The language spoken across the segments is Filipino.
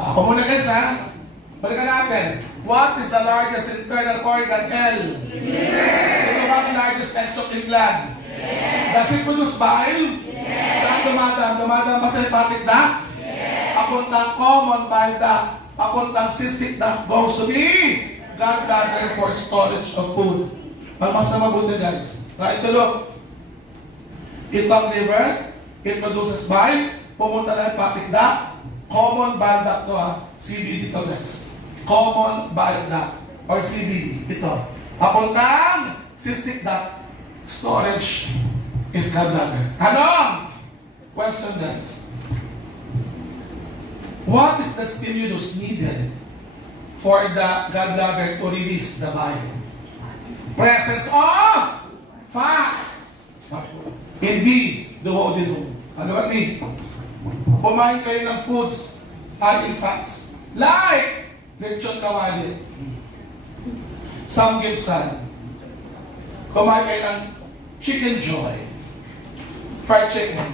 Ako muna guys ha. Balikan natin. What is the largest internal organ? L. Ito ba ang largest exotic in blood? Does it produce bile? Saan dumadaan? Dumadaan ba sa hepatic duct? Papuntang common bile duct. Papuntang cystic duct goes to the gallbladder for storage of food. Ang mas na mabuti guys. Right to look. Ito ang liver. It produces bile. Pumunta na hepatic duct. Common bile duct to ha. CBD to guys. Common bile duct or CBD. Ito. Papuntang cystic duct. Storage is gallbladder. Tanong! Question guys. What is the stimulus needed for the gallbladder to release the bile? Presence of fats. Hindi duodenum. Ano ba ito? Kumain kayo ng foods high in fats. Like lechon kawali, samgyeopsal. Kumain kayo ng chicken joy, fried chicken.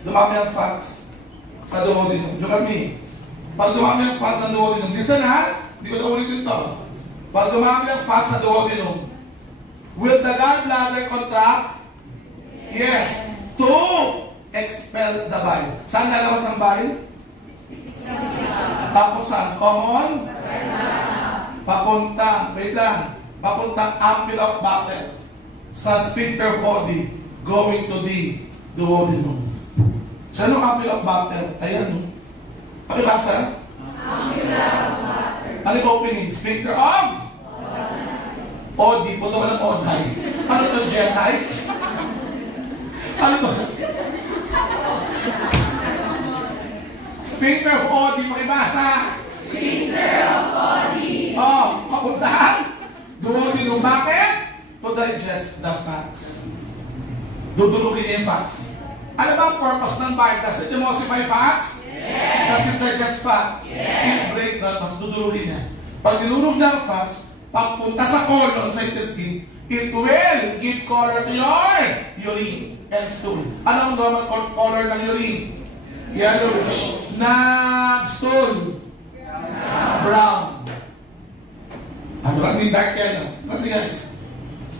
Dumami ang fats sa duodenum. Look at me. Pag dumami ang fats sa duodenum, listen ha, hindi ko na ulitin ito. Pag dumami ang fats sa duodenum, will the gallbladder contract? Yes. To expel the bile. Saan lalabas ang bile? Tapos saan? Common? Papuntang, wait lang, papuntang ampulla of bladder sa sphincter body going to the duodenum. Saan ang ampulla of bladder? Ayan. Pakibasa? Ampulla of bladder. Ano yung opening? Sphincter of? Odi. Puto ka ng oday. Ano ito, Jedi? Ano ito? Sphincter of Odi. Pakibasa? Sphincter of Odi. Oh, papuntahan. Duodenum. Bakit? To digest the fats. Dudurugin yung fats. Ano ba ang purpose ng bile? Does it emulsify fats? Yes. Does it digest fat? Yes. It breaks the fats. Dudurugin niya. Pag dinurog niya ang fats, pagpunta sa colon, sa intestine, it will give color to your urine and stool. Ano ang normal color ng urine? Yellowish. Na stool? Brown. Ano ba yung dark yellow? What do you guys?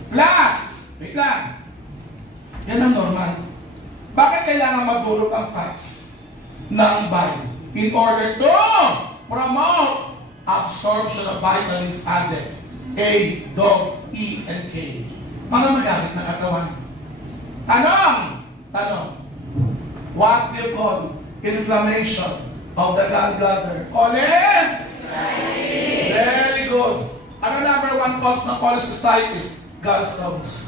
Plus, wait lang. Yan ang normal. Bakit kailangan magdurog ang fats ng bile? In order to promote absorption of vitamins added. A, dog, E, and K. Para magamit ng katawan. Tanong. What do you call inflammation of the gallbladder? Cholecystitis. Very good. Ano number one cause ng cholecystitis? Gallstones.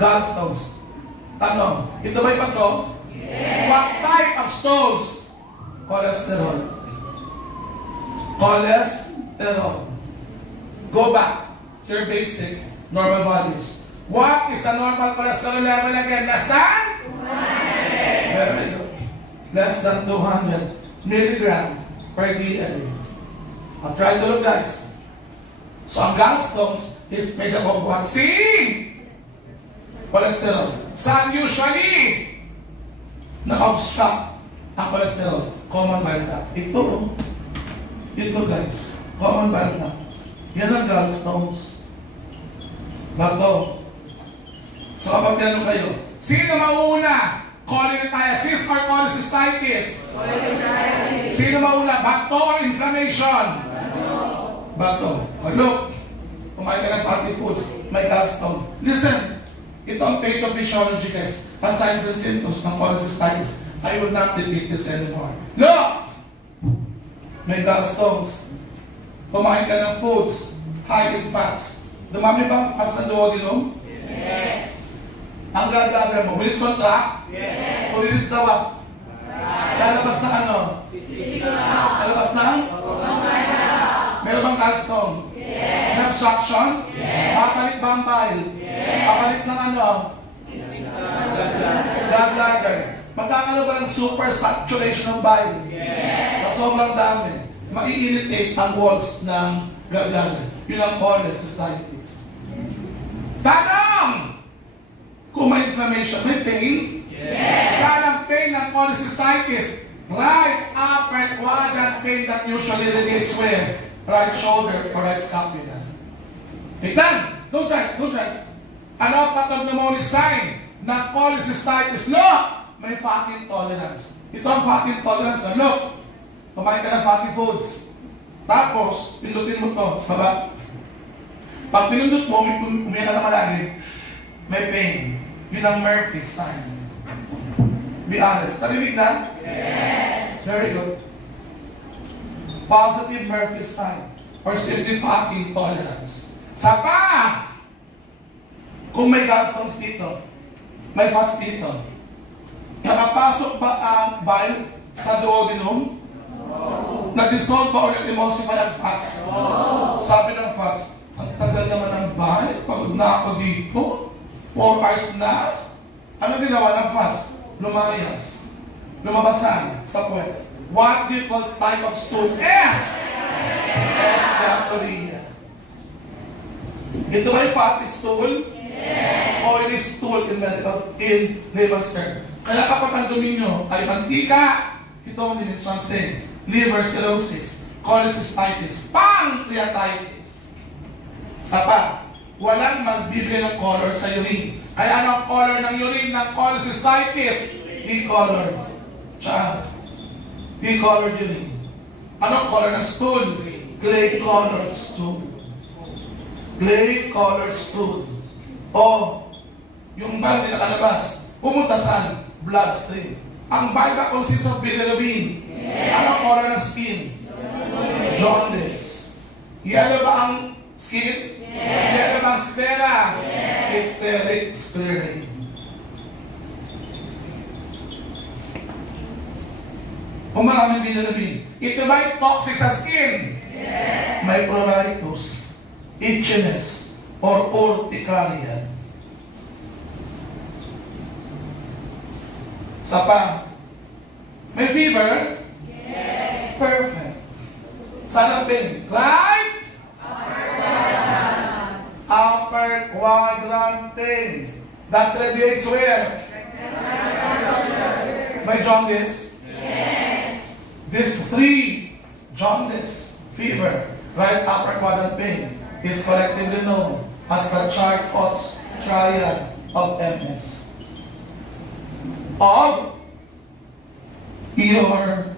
Gallstones. Tanong, ito ba'y pato? Yes. What type of stones? Cholesterol. Cholesterol. Go back to your basic normal values. What is the normal cholesterol level again? Less than? 200. Very good. Less than 200 milligram per dl. I'll try to look guys. So ang gallstones is made up of what? C? Cholesterol. Saan usually naka-obstruct ang cholesterol? Common bile duct. Ito guys. Common bile duct. Yan ang gallstones. Bato. So kapag gano'n kayo, sino mauna? Cholelithiasis or cholecystitis? Cholelithiasis. Sino mauna? Bato or inflammation? Bato. Oh, look. Kumain ka ng fatty foods, may gallstone. Listen. Ito ang pathophysiology guys. Ang signs and symptoms ng cholecystitis. I will not repeat this anymore. Look! May gallstones. Kumain ka ng foods, high in fats. Dumami ba ang fats ng duodenum? Yes. Ang gallbladder mo, will it contract? Yes. O release the what? Lalabas na ano? Lalabas na? Meron bang gallstone? Yes. May obstruction? Yes. Papalit ba ang bile? Yes. Papalit ng ano? Gallbladder. Magkakaroon ba ng super saturation ng bile? Yes. Sa sobrang dami. Ma-irritate ang walls ng gallbladder. Yun ang cholecystitis. Tanong! Kung may inflammation, may pain? Yes. Saan ang pain ng cholecystitis? Right upper quadrant that usually radiates where? Right shoulder or right scapula. Tignan! Don't try. Ano pathognomonic sign na cholecystitis? Look! May fatty intolerance. Ito ang fatty intolerance. Look! Kumain ka ng fatty foods. Tapos, pindutin mo to, baba. Pag pinundot mo, umiyak ka na malalim, may pain. Yun ang Murphy's sign. Be honest. Narinig na? Yes. Very good. Positive Murphy's sign or simply fatty intolerance. Sapa! Kung may gallstones dito, may fats dito, nakapasok ba ang bile sa duodenum? No. Nag-dissolve ba o emulsify ang fats? No. Sabi ng fats, ang tagal naman ng bile, pagod na ako dito, 4 hours na. Ano ginawa ng fats? Lumayas. Lumabasan sa puwet. What do you call type of stool? S! S-diarrhea. Ito ba yung fatty stool? Yes. Oily stool in layman's term. Kaya kapag ang dumi nyo ay mantika, ito means one thing. Liver cirrhosis, cholecystitis, pancreatitis. Sapa, walang magbibigay ng color sa urine. Kaya ano ang color ng urine ng cholecystitis? D-color. D-colored urine. Anong color ng stool? Clay-colored stool. Clay-colored stool. O, yung bile na nakalabas, pumunta saan? Bloodstream. Ang bile ba consists of bilirubin? Yes. Anong color ng skin? Jaundice. Yellow ba ang skin? Yes. Yellow ba ang sclera? Yes. Etheric sclerae. Kung maraming bilirubin, ito ba toxic sa skin? Yes. May pruritus, itchiness, or urticaria. Sapa, may fever? Yes. Perfect. Saan ang pain? Right? Upper quadrant pain. That radiates where? May jaundice? Yes. This 3, jaundice, fever, right upper quadrant pain, is collectively known as the Charcot's triad of MS. Of your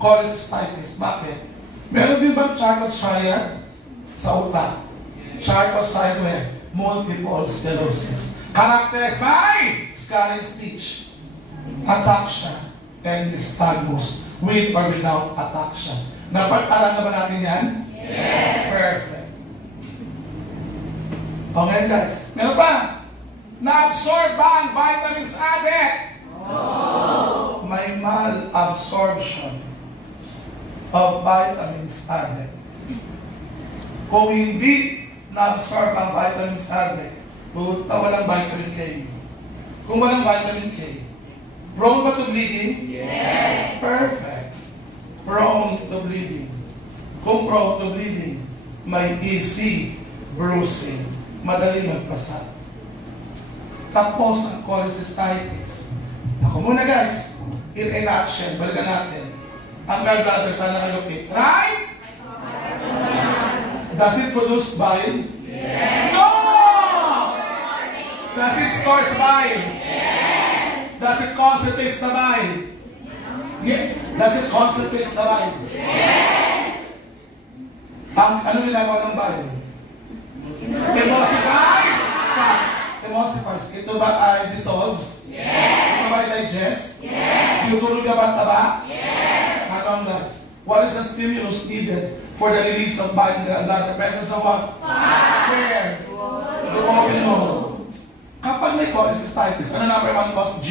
cholecystitis. Bakit? Meron din ba Charcot's triad sa utak? Charcot's triad where? Multiple sclerosis. Characterized by scarring speech, ataxia, and nystagmus, with or without ataxia. Napag-aral na ba natin yan? Yes. Perfect. Okay guys, meron pa? Na-absorb ba ang vitamins added? No. May malabsorption of vitamins added. Kung hindi na-absorb ang vitamins added, walang vitamin K. Kung walang vitamin K, prone ba to bleeding? Yes. Perfect. Prone to bleeding. Kung prone to bleeding, may easy bruising. Madali magpasa. Tapos ang cholecystitis. Ako muna guys. In a nutshell, balikan natin. Ang gallbladder sana allocate. Right? Does it produce bile? Yes. No! Does it store bile? Yes. Does it concentrate the bile? Yeah. Does it concentrate the bile? Yes. Ano ginagawa ng bile? Emulsifies? Emulsifies. Ito ba ay dissolves? Yes. Ito ba ay digest? Yes. Tinutulog ka ba ang taba? Yes. Hanggang guys. What is the stimulus needed for the release of bile in the blood? The presence of what? Fat. Where? The duodenum. Kapag may cholecystitis, ano number 1 cause? G.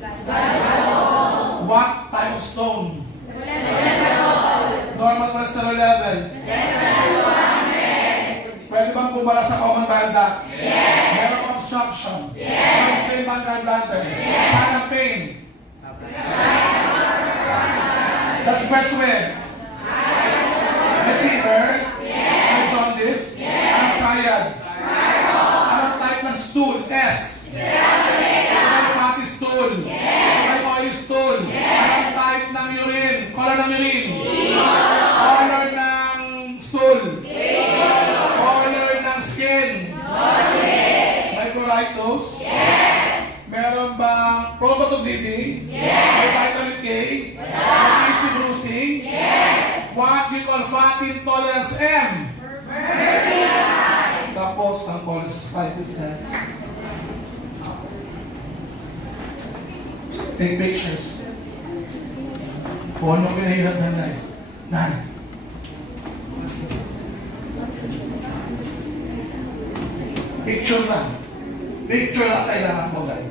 Cholesterol. What type of stone? Cholesterol. Normal cholesterol level? Cholesterol. Pwede bang bumala sa common bile duct? Yes. Meron obstruction? Yes. May inflamed ang gallbladder? Yes. Saan ang pain? That's what's where? May fever? Yes. May jaundice? Yes. Anong triad? Anong type ng stool? S. May fatty stool? Yes. May oily stool? Yes. Anong type ng urine? Color ng urine? Meron bang prone to bleeding? Yes. May vitamin K? Wala. Easy bruising? Yes. What we call fat intolerance M? Tapos ang cholecystitis, guys. Take pictures. Kung ano pinahirap na, guys. 9. Picture lang. Picture lang kailangan mo, guys.